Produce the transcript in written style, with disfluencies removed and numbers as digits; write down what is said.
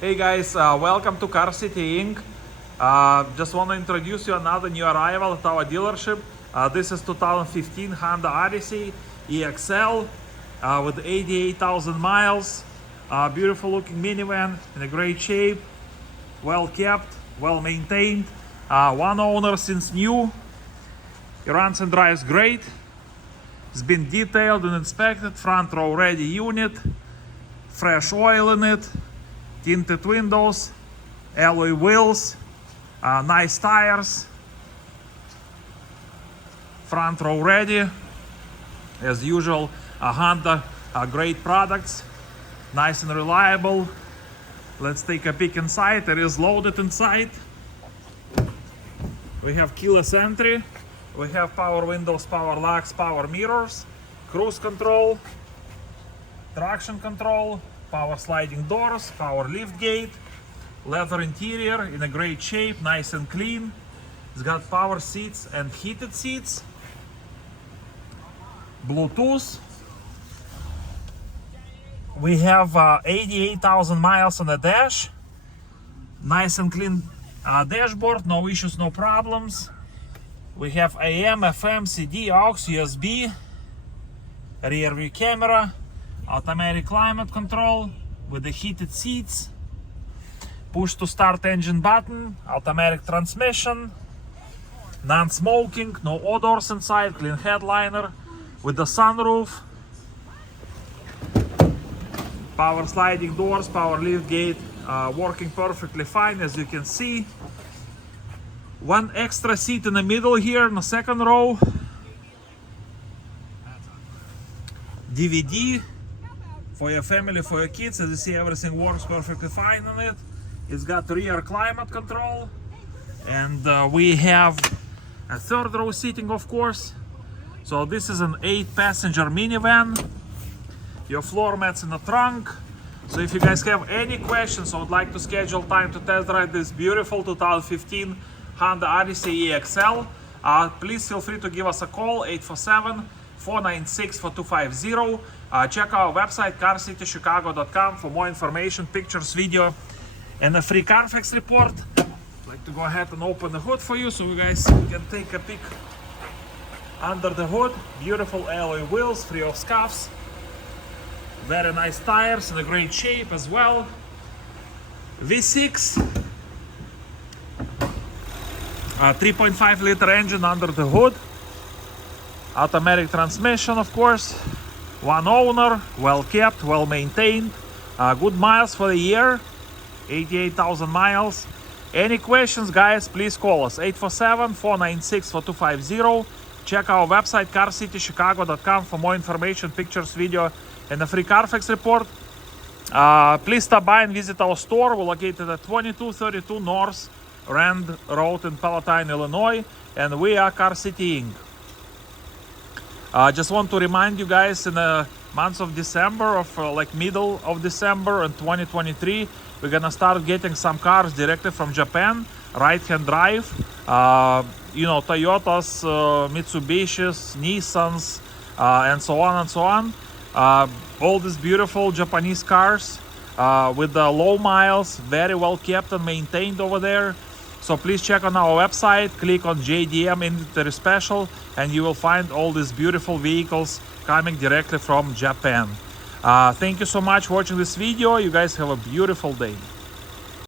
Hey guys, welcome to Car City Inc. Just want to introduce you another new arrival at our dealership. This is 2015 Honda Odyssey EXL with 88,000 miles. Beautiful looking minivan in a great shape, well kept, well maintained. One owner since new. It runs and drives great. It's been detailed and inspected. Front row ready unit, fresh oil in it, tinted windows, alloy wheels, nice tires, front row ready. As usual, Honda great products, nice and reliable. Let's take a peek inside. It is loaded inside. We have keyless entry, we have power windows, power locks, power mirrors, cruise control, traction control, power sliding doors, power lift gate, leather interior in a great shape, nice and clean. It's got power seats and heated seats, Bluetooth. We have 88,000 miles on the dash, nice and clean dashboard, no issues, no problems. We have AM, FM, CD, aux, USB, rear view camera, automatic climate control with the heated seats, push to start engine button, automatic transmission, non-smoking, no odors inside, clean headliner with the sunroof, power sliding doors, power lift gate working perfectly fine, as you can see. One extra seat in the middle here in the second row, DVD for your family, for your kids. As you see, everything works perfectly fine on it. It's got rear climate control, and we have a third row seating, of course. So this is an 8-passenger minivan. Your floor mats in the trunk. So if you guys have any questions or would like to schedule time to test drive this beautiful 2015 Honda Odyssey EXL, please feel free to give us a call, 847-496-4250. Check our website, carcitychicago.com, for more information, pictures, video, and a free Carfax report. I'd like to go ahead and open the hood for you so you guys can take a peek under the hood. Beautiful alloy wheels, free of scuffs. Very nice tires in a great shape as well. V6, 3.5 liter engine under the hood. Automatic transmission, of course. One owner, well kept, well maintained. Good miles for the year, 88,000 miles. Any questions, guys, please call us, 847-496-4250. Check our website, carcitychicago.com, for more information, pictures, video, and a free Carfax report. Please stop by and visit our store. We're located at 2232 North Rand Road in Palatine, Illinois, and we are Car City Inc. Just want to remind you guys, in the month of December, middle of December in 2023, we're gonna start getting some cars directly from Japan, right-hand drive. Toyotas, Mitsubishis, Nissans, and so on and so on. All these beautiful Japanese cars with the low miles, very well kept and maintained over there. So please check on our website, click on JDM Inventory Special, and you will find all these beautiful vehicles coming directly from Japan. Thank you so much for watching this video. You guys have a beautiful day.